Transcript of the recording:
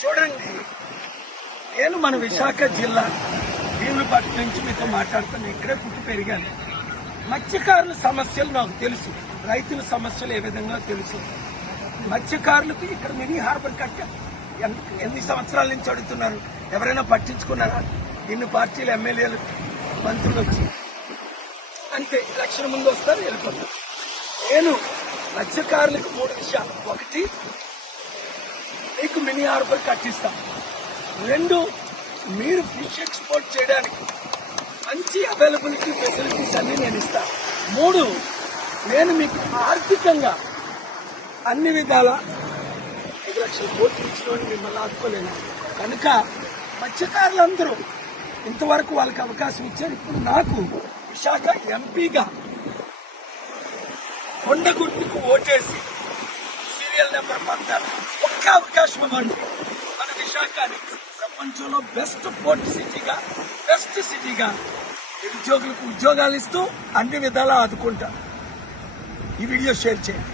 చూడండి నేను మన విశాఖ జిల్లా భీములపట్నం నుంచి మీతో మాట్లాడుతాను. ఇక్కడే పుట్టి పెరిగాను. మత్స్యకారుల సమస్యలు నాకు తెలుసు, రైతుల సమస్యలు ఏ విధంగా తెలుసు. మత్స్యకారులకు ఇక్కడ మినీ హార్బర్ కట్టారు. ఎన్ని సంవత్సరాల నుంచి అడుగుతున్నారు, ఎవరైనా పట్టించుకున్నారా? ఇన్ని పార్టీలు, ఎమ్మెల్యేలు, మంత్రులు వచ్చి అంతే ఎలక్షన్ ముందు వస్తారు, వెళ్ళిపోతారు. నేను మత్స్యకారులకు 3 విషయాలు: 1, మీకు మినీ హార్బర్ కట్టిస్తాం. 2, మీరు ఫిష్ ఎక్స్పోర్ట్ చేయడానికి మంచి అవైలబిలిటీ ఫెసిలిటీస్ అన్ని నేను ఇస్తాను. 3, నేను మీకు ఆర్థికంగా అన్ని విధాల 5 లక్షల కోట్లు ఇచ్చిన మిమ్మల్ని ఆదుకోలేను. కనుక మత్స్యకారులందరూ ఇంతవరకు వాళ్ళకి అవకాశం ఇచ్చారు. ఇప్పుడు నాకు విశాఖ ఎంపీగా కొండగుట్టుకు ఓటేసి సీరియల్ నెంబర్ 16 ఒక్క అవకాశం ఇవ్వండి. మన విశాఖని ప్రపంచంలో బెస్ట్ పోర్ట్ సిటీగా, బెస్ట్ సిటీగా నిరుద్యోగులకు ఉద్యోగాలు ఇస్తూ అన్ని విధాలా ఆదుకుంటారు. ఈ వీడియో షేర్ చేయండి.